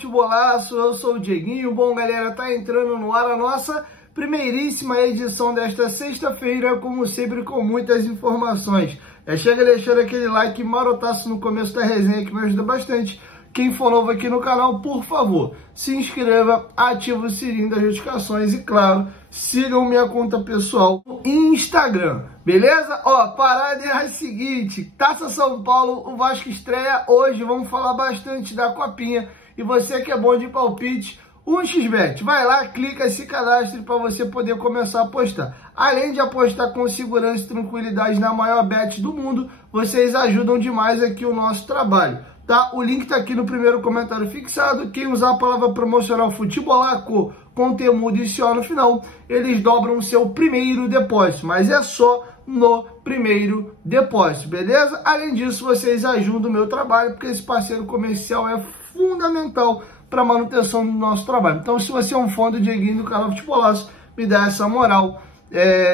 Futebolaço, eu sou o Dieguinho. Bom, galera, tá entrando no ar a nossa primeiríssima edição desta sexta-feira, como sempre, com muitas informações. Chega deixando aquele like marotaço no começo da resenha, que me ajuda bastante. Quem for novo aqui no canal, por favor, se inscreva, ativa o sininho das notificações e, claro, sigam minha conta pessoal no Instagram, beleza? Ó, parada é a seguinte: Taça São Paulo, o Vasco estreia hoje, vamos falar bastante da copinha. E você que é bom de palpite, 1xBet, vai lá, clica e se cadastre para você poder começar a apostar. Além de apostar com segurança e tranquilidade na maior bet do mundo, vocês ajudam demais aqui o nosso trabalho, tá? O link tá aqui no primeiro comentário fixado. Quem usar a palavra promocional Futebolaco com temudo e CO no final, eles dobram o seu primeiro depósito, mas é só no primeiro depósito, beleza? Além disso, vocês ajudam o meu trabalho, porque esse parceiro comercial é fundamental para a manutenção do nosso trabalho. Então, se você é um fã do Dieguinho do canal Futebolaço, me dá essa moral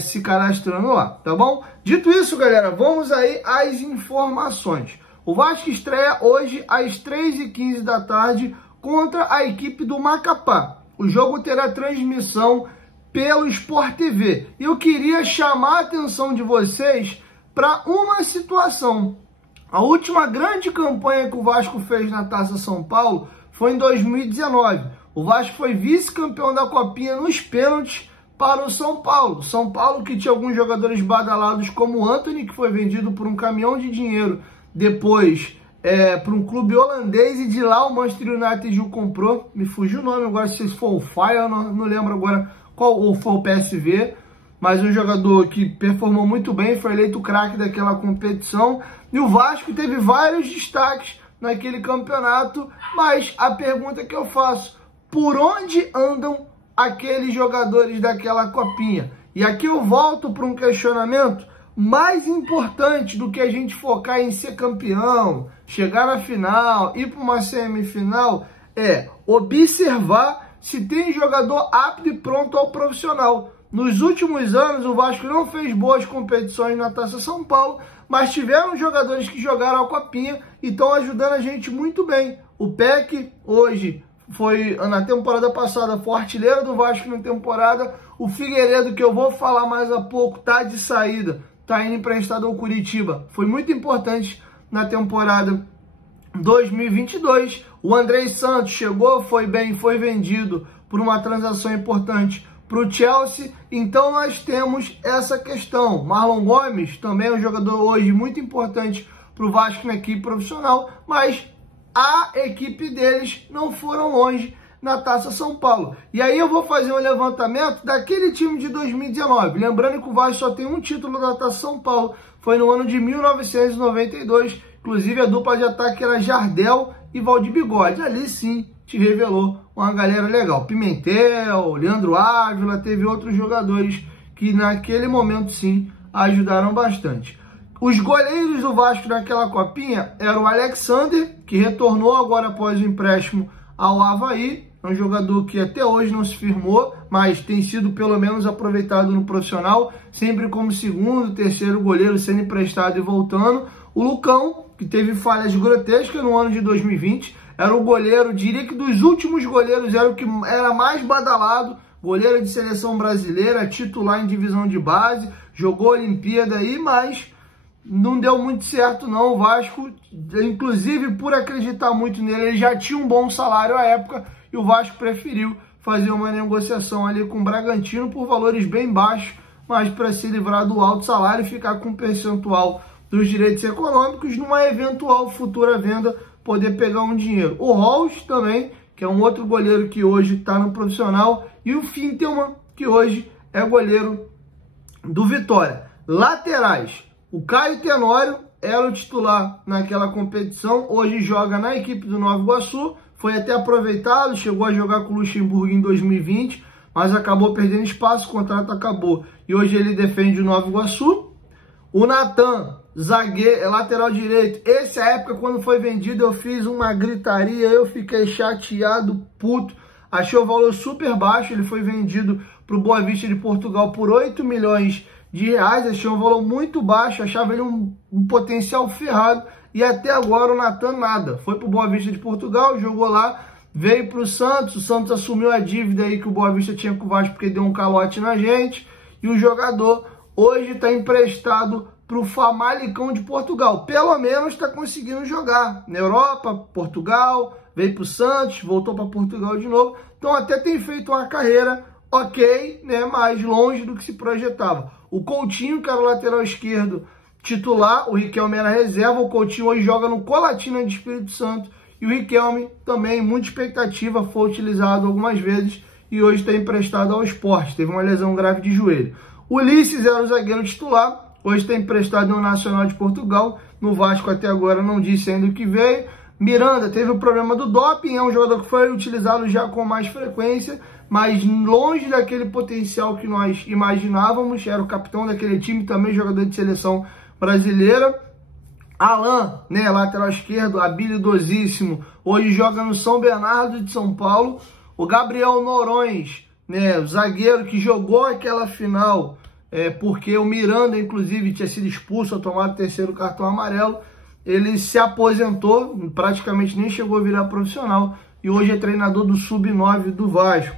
se cadastrando lá, tá bom? Dito isso, galera, vamos aí às informações. O Vasco estreia hoje às 3h15 da tarde contra a equipe do Macapá. O jogo terá transmissão pelo Sport TV. E eu queria chamar a atenção de vocês para uma situação. A última grande campanha que o Vasco fez na Taça São Paulo foi em 2019. O Vasco foi vice-campeão da Copinha nos pênaltis para o São Paulo. São Paulo que tinha alguns jogadores badalados como o Antony, que foi vendido por um caminhão de dinheiro depois para um clube holandês, e de lá o Manchester United o comprou. Me fugiu o nome agora, se for o Fire, não lembro agora qual, ou foi o PSV, mas um jogador que performou muito bem, foi eleito craque daquela competição. E o Vasco teve vários destaques naquele campeonato, mas a pergunta que eu faço: por onde andam aqueles jogadores daquela copinha? E aqui eu volto para um questionamento mais importante do que a gente focar em ser campeão, chegar na final, ir para uma semifinal, é observar se tem jogador apto e pronto ao profissional. Nos últimos anos, o Vasco não fez boas competições na Taça São Paulo, mas tiveram jogadores que jogaram a copinha e estão ajudando a gente muito bem. O Peck, hoje, foi, na temporada passada, foi artilheiro do Vasco na temporada. O Figueiredo, que eu vou falar mais a pouco, tá de saída, tá indo emprestado ao Curitiba. Foi muito importante na temporada 2022. O Andrei Santos chegou, foi bem, foi vendido por uma transação importante para o Chelsea. Então nós temos essa questão. Marlon Gomes também é um jogador hoje muito importante para o Vasco na equipe profissional, mas a equipe deles não foram longe na Taça São Paulo. E aí eu vou fazer um levantamento daquele time de 2019. Lembrando que o Vasco só tem um título da Taça São Paulo, foi no ano de 1992. Inclusive a dupla de ataque era Jardel e Valdir Bigode. Ali sim te revelou uma galera legal. Pimentel, Leandro Ávila, teve outros jogadores que naquele momento sim ajudaram bastante. Os goleiros do Vasco naquela copinha eram o Alexander, que retornou agora após o empréstimo ao Avaí. É um jogador que até hoje não se firmou, mas tem sido pelo menos aproveitado no profissional, sempre como segundo, terceiro goleiro, sendo emprestado e voltando. O Lucão, que teve falhas grotescas no ano de 2020, era o goleiro, diria que dos últimos goleiros era o que era mais badalado, goleiro de seleção brasileira, titular em divisão de base, jogou a Olimpíada aí, mas não deu muito certo não. O Vasco, inclusive por acreditar muito nele, ele já tinha um bom salário à época, e o Vasco preferiu fazer uma negociação ali com o Bragantino por valores bem baixos, mas para se livrar do alto salário e ficar com um percentual dos direitos econômicos, numa eventual futura venda, poder pegar um dinheiro. O Rolls também, que é um outro goleiro que hoje está no profissional, e o Fintelman, que hoje é goleiro do Vitória. Laterais: o Caio Tenório era o titular naquela competição, hoje joga na equipe do Nova Iguaçu, foi até aproveitado, chegou a jogar com o Luxemburgo em 2020, mas acabou perdendo espaço, o contrato acabou, e hoje ele defende o Nova Iguaçu. O Natan, zagueiro, lateral direito, essa época quando foi vendido eu fiz uma gritaria, eu fiquei chateado, puto, achei o valor super baixo. Ele foi vendido para o Boa Vista de Portugal por 8 milhões de reais, achei um valor muito baixo, achava ele um potencial ferrado, e até agora o Natan nada. Foi para o Boa Vista de Portugal, jogou lá veio para o Santos assumiu a dívida aí que o Boa Vista tinha com o Vasco porque deu um calote na gente, e o jogador hoje está emprestado para o Famalicão de Portugal. Pelo menos está conseguindo jogar na Europa, Portugal, veio para o Santos, voltou para Portugal de novo, então até tem feito uma carreira ok, né, mais longe do que se projetava. O Coutinho, que era o lateral esquerdo titular, o Riquelme era reserva, o Coutinho hoje joga no Colatina de Espírito Santo, e o Riquelme também, muita expectativa, foi utilizado algumas vezes e hoje está emprestado ao Sport, teve uma lesão grave de joelho. O Ulisses era o zagueiro titular, hoje está emprestado no Nacional de Portugal, no Vasco até agora não disse ainda o que veio. Miranda teve o problema do doping, é um jogador que foi utilizado já com mais frequência, mas longe daquele potencial que nós imaginávamos, era o capitão daquele time, também jogador de seleção brasileira. Alan, né, lateral esquerdo, habilidosíssimo, hoje joga no São Bernardo de São Paulo. O Gabriel Noronha, né, o zagueiro que jogou aquela final, porque o Miranda, inclusive, tinha sido expulso ao tomar o terceiro cartão amarelo. Ele se aposentou, praticamente nem chegou a virar profissional, e hoje é treinador do Sub-9 do Vasco.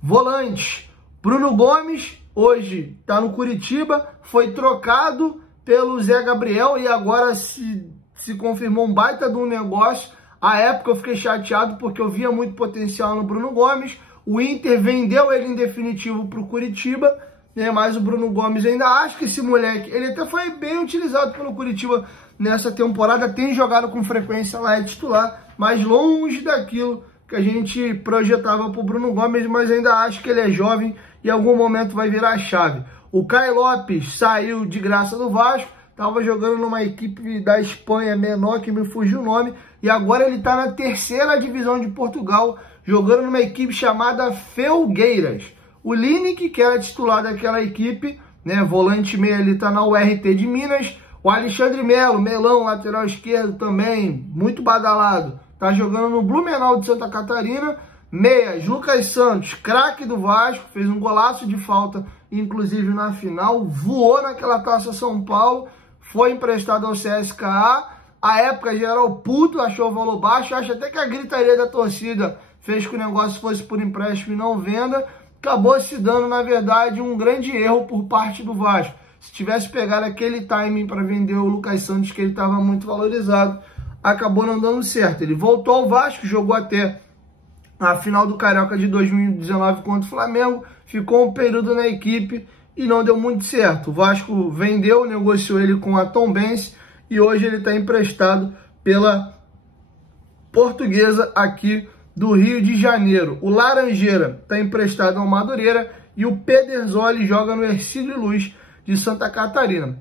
Volante, Bruno Gomes, hoje está no Curitiba, foi trocado pelo Zé Gabriel e agora se confirmou um baita de um negócio. À época eu fiquei chateado porque eu via muito potencial no Bruno Gomes. O Inter vendeu ele em definitivo para o Curitiba, né? Mas o Bruno Gomes ainda acho que esse moleque, ele até foi bem utilizado pelo Curitiba nessa temporada, tem jogado com frequência lá, é titular, mas longe daquilo que a gente projetava para o Bruno Gomes, mas ainda acho que ele é jovem e em algum momento vai virar a chave. O Caio Lopes saiu de graça do Vasco, estava jogando numa equipe da Espanha menor, que me fugiu o nome, e agora ele está na terceira divisão de Portugal, jogando numa equipe chamada Felgueiras. O Lineker, que era titular daquela equipe, né, volante meio, ele está na URT de Minas. O Alexandre Melo, Melão, lateral esquerdo também, muito badalado, está jogando no Blumenau de Santa Catarina. Meias, Lucas Santos, craque do Vasco, fez um golaço de falta, inclusive na final, voou naquela Taça São Paulo, foi emprestado ao CSKA. A época geral puto, achou o valor baixo, acho até que a gritaria da torcida fez que o negócio fosse por empréstimo e não venda. Acabou se dando, na verdade, um grande erro por parte do Vasco. Se tivesse pegado aquele timing para vender o Lucas Santos, que ele estava muito valorizado, acabou não dando certo. Ele voltou ao Vasco, jogou até a final do Carioca de 2019 contra o Flamengo, ficou um período na equipe e não deu muito certo. O Vasco vendeu, negociou ele com a Tombense e hoje ele está emprestado pela Portuguesa aqui do Rio de Janeiro. O Laranjeira está emprestado ao Madureira e o Pedersoli joga no Hercílio Luz de Santa Catarina.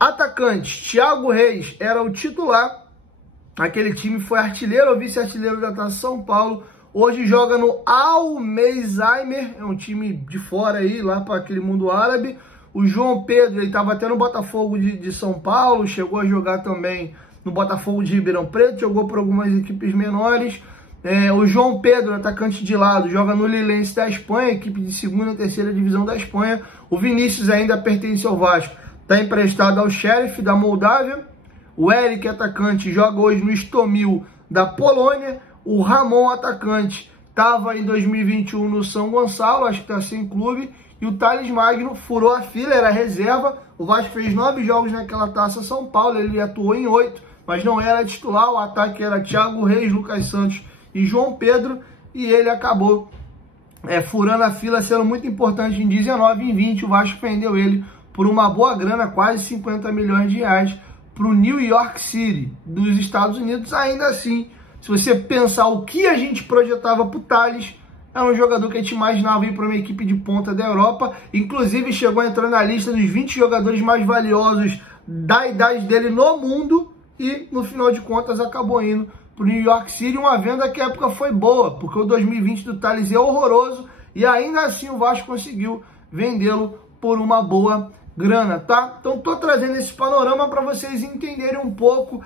Atacantes, Thiago Reis era o titular, aquele time foi artilheiro ou vice-artilheiro da Taça São Paulo, hoje joga no Al-Meizheimer, é um time de fora aí, lá para aquele mundo árabe. O João Pedro, ele estava até no Botafogo de São Paulo, chegou a jogar também no Botafogo de Ribeirão Preto, jogou por algumas equipes menores. O João Pedro, atacante de lado, joga no Lilhense da Espanha, equipe de segunda e terceira divisão da Espanha. O Vinícius ainda pertence ao Vasco, está emprestado ao Sheriff da Moldávia. O Eric, atacante, joga hoje no Istomil da Polônia. O Ramon, atacante, estava em 2021 no São Gonçalo, acho que está sem clube. E o Thales Magno furou a fila, era reserva. O Vasco fez 9 jogos naquela Taça São Paulo, ele atuou em 8, mas não era titular. O ataque era Thiago Reis, Lucas Santos e João Pedro, e ele acabou furando a fila, sendo muito importante em 19 e em 20. O Vasco vendeu ele por uma boa grana, quase 50 milhões de reais, para o New York City, dos Estados Unidos. Ainda assim, se você pensar o que a gente projetava para o Thales, é um jogador que a gente imaginava ir para uma equipe de ponta da Europa, inclusive chegou a entrar na lista dos 20 jogadores mais valiosos da idade dele no mundo, e no final de contas acabou indo para o New York City, uma venda que a época foi boa, porque o 2020 do Thales é horroroso, e ainda assim o Vasco conseguiu vendê-lo por uma boa grana, tá? Então tô trazendo esse panorama para vocês entenderem um pouco,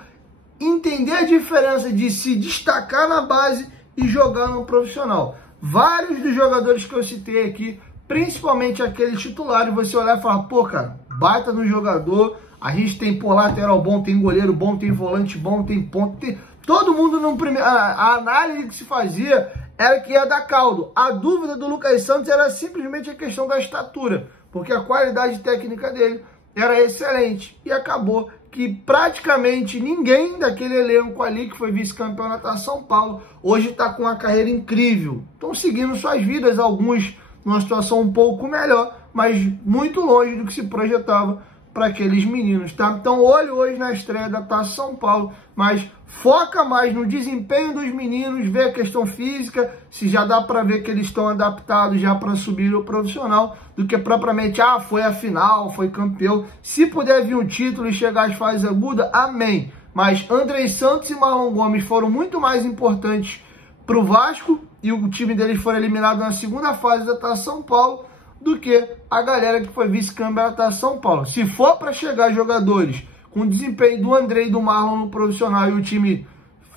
entender a diferença de se destacar na base e jogar no profissional. Vários dos jogadores que eu citei aqui, principalmente aqueles titulares, você olhar e falar, pô, cara, baita no jogador, a gente tem lateral bom, tem goleiro bom, tem volante bom, tem ponto, tem... Todo mundo no primeiro... A análise que se fazia era que ia dar caldo. A dúvida do Lucas Santos era simplesmente a questão da estatura, porque a qualidade técnica dele era excelente. E acabou que praticamente ninguém daquele elenco ali, que foi vice-campeão na Taça São Paulo, hoje está com uma carreira incrível. Estão seguindo suas vidas, alguns numa situação um pouco melhor, mas muito longe do que se projetava para aqueles meninos, tá? Então, olho hoje na estreia da Taça São Paulo, mas foca mais no desempenho dos meninos, vê a questão física, se já dá para ver que eles estão adaptados já para subir o profissional, do que propriamente, foi a final, foi campeão. Se puder vir um título e chegar às fases agudas, amém. Mas Andrei Santos e Marlon Gomes foram muito mais importantes para o Vasco, e o time deles foi eliminado na segunda fase da Taça São Paulo, do que a galera que foi vice-campeã da Taça São Paulo. Se for para chegar jogadores com o desempenho do Andrei e do Marlon no profissional e o time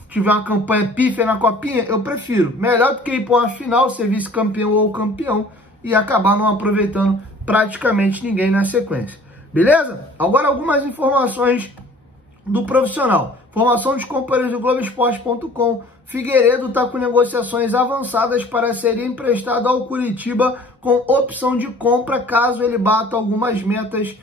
tiver uma campanha pífia na copinha, eu prefiro. Melhor do que ir para uma final, ser vice-campeão ou campeão e acabar não aproveitando praticamente ninguém na sequência. Beleza? Agora algumas informações do profissional. Formação dos companheiros do Globoesporte.com. Figueiredo está com negociações avançadas para ser emprestado ao Curitiba com opção de compra caso ele bata algumas metas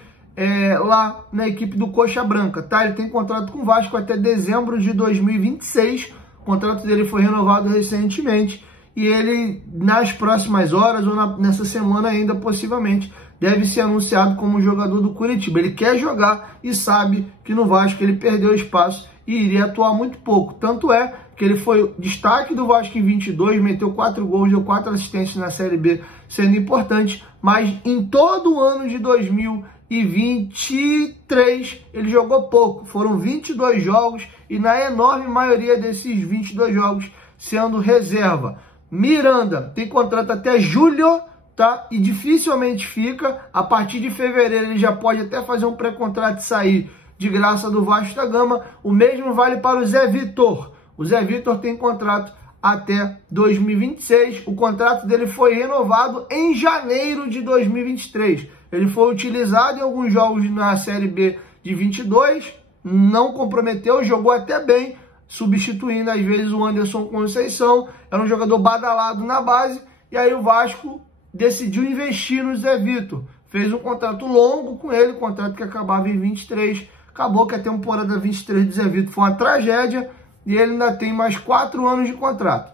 lá na equipe do Coxa Branca, tá? Ele tem contrato com o Vasco até dezembro de 2026. O contrato dele foi renovado recentemente e ele, nas próximas horas ou nessa semana ainda, possivelmente, deve ser anunciado como jogador do Curitiba. Ele quer jogar e sabe que no Vasco ele perdeu espaço e iria atuar muito pouco. Tanto é que ele foi destaque do Vasco em 22, meteu 4 gols, deu 4 assistências na Série B, sendo importante, mas em todo o ano de 2023 ele jogou pouco. Foram 22 jogos e na enorme maioria desses 22 jogos sendo reserva. Miranda tem contrato até julho, tá? E dificilmente fica. A partir de fevereiro ele já pode até fazer um pré-contrato e sair de graça do Vasco da Gama. O mesmo vale para o Zé Vitor. O Zé Vitor tem contrato até 2026. O contrato dele foi renovado em janeiro de 2023. Ele foi utilizado em alguns jogos na Série B de 22, não comprometeu, jogou até bem, substituindo às vezes o Anderson Conceição. Era um jogador badalado na base, e aí o Vasco decidiu investir no Zé Vitor. Fez um contrato longo com ele, contrato que acabava em 23. Acabou que a temporada 23 do Zé Vitor foi uma tragédia, e ele ainda tem mais 4 anos de contrato.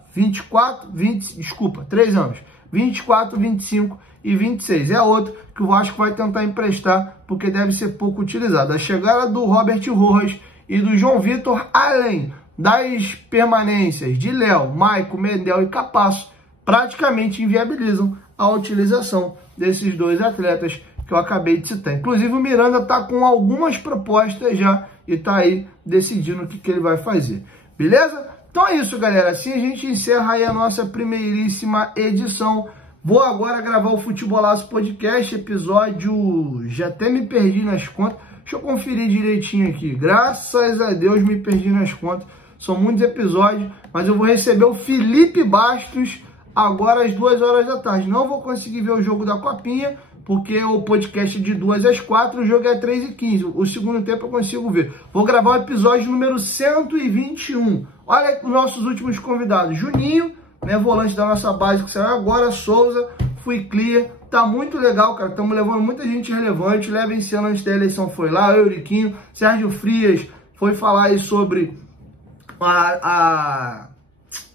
3 anos. 24, 25 e 26. É outro que o Vasco vai tentar emprestar, porque deve ser pouco utilizado. A chegada do Robert Rojas e do João Vitor, além das permanências de Léo, Maico, Medel e Capasso, praticamente inviabilizam a utilização desses dois atletas que eu acabei de citar. Inclusive o Miranda está com algumas propostas já e está aí decidindo o que ele vai fazer. Beleza? Então é isso, galera. Assim a gente encerra aí a nossa primeiríssima edição. Vou agora gravar o Futebolaço Podcast, episódio... Já até me perdi nas contas. Deixa eu conferir direitinho aqui. Graças a Deus me perdi nas contas. São muitos episódios, mas eu vou receber o Felipe Bastos agora às 2 horas da tarde. Não vou conseguir ver o jogo da Copinha, porque o podcast é de 2 às 4, o jogo é 3h15. O segundo tempo eu consigo ver. Vou gravar o episódio número 121. Olha os nossos últimos convidados. Juninho, né, volante da nossa base, que saiu agora. Souza, Fui Clear. Tá muito legal, cara. Estamos levando muita gente relevante. Leva esse ano antes da eleição foi lá. Euriquinho, Sérgio Frias foi falar aí sobre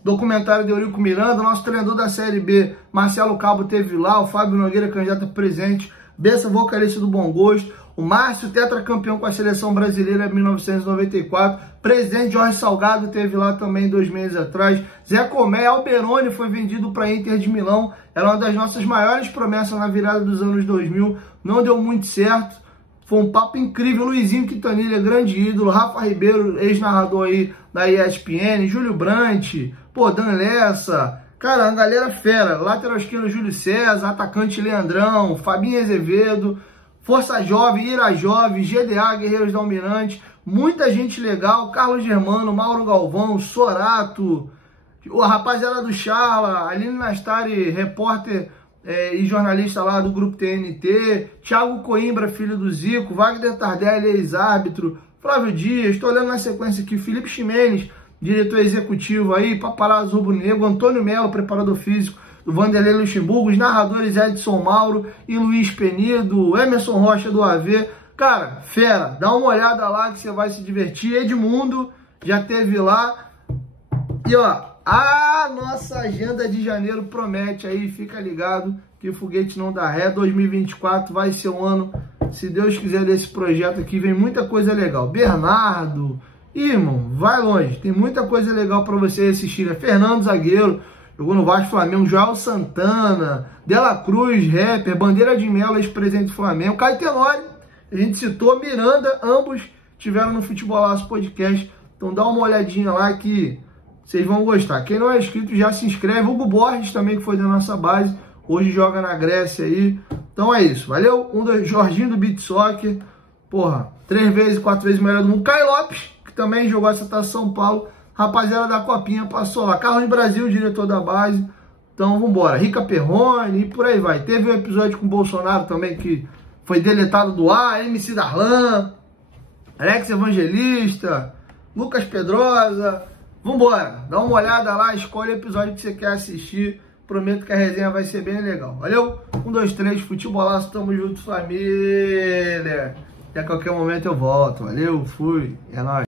documentário de Eurico Miranda. Nosso treinador da Série B, Marcelo Cabo, teve lá. O Fábio Nogueira, candidato a presidente. Bessa, vocalista do Bom Gosto. O Márcio, tetracampeão com a seleção brasileira em 1994. Presidente Jorge Salgado teve lá também 2 meses atrás. Zé Comé, Alberoni foi vendido para Inter de Milão. Era uma das nossas maiores promessas na virada dos anos 2000. Não deu muito certo. Foi um papo incrível. Luizinho Quintanilha, grande ídolo. Rafa Ribeiro, ex-narrador aí da ESPN. Júlio Brandt. Pô, Dan Lessa. Cara, a galera fera. Lateral esquerdo, Júlio César. Atacante, Leandrão. Fabinho Azevedo. Força Jovem, Ira Jovem, GDA, Guerreiros da Almirante, muita gente legal, Carlos Germano, Mauro Galvão, Sorato, a rapaziada do Charla, Aline Nastari, repórter e jornalista lá do Grupo TNT, Thiago Coimbra, filho do Zico, Wagner Tardelli, ex-árbitro, Flávio Dias, estou olhando na sequência aqui, Felipe Ximenes, diretor executivo aí, Paparazzo Rubro-Negro, Antônio Melo, preparador físico do Vanderlei Luxemburgo, os narradores Edson Mauro e Luiz Penido, Emerson Rocha do AV. Cara, fera, dá uma olhada lá que você vai se divertir. Edmundo já teve lá. E ó, a nossa agenda de janeiro promete aí, fica ligado que o foguete não dá ré. 2024 vai ser um ano, se Deus quiser, desse projeto aqui, vem muita coisa legal. Bernardo, irmão, vai longe, tem muita coisa legal para você assistir. Fernando Zagueiro, jogou no Vasco, Flamengo, Joel Santana, Dela Cruz, rapper, Bandeira de Melo, ex-presidente do Flamengo, Caio Tenório, a gente citou, Miranda, ambos tiveram no Futebolaço Podcast. Então dá uma olhadinha lá que vocês vão gostar. Quem não é inscrito já se inscreve. Hugo Borges também, que foi da nossa base, hoje joga na Grécia aí. Então é isso, valeu? Jorginho do Beat Soccer, porra, 3 vezes, 4 vezes melhor do mundo. Caio Lopes, que também jogou essa Taça São Paulo. Rapaziada da Copinha passou lá. Carlos Brasil, diretor da base. Então vambora. Rica Perrone e por aí vai. Teve um episódio com o Bolsonaro também que foi deletado do ar. MC Darlan, Alex Evangelista, Lucas Pedrosa. Vambora. Dá uma olhada lá, escolhe o episódio que você quer assistir. Prometo que a resenha vai ser bem legal. Valeu? 1, 2, 3, Futebolaço, tamo junto, família. E a qualquer momento eu volto. Valeu, fui. É nóis.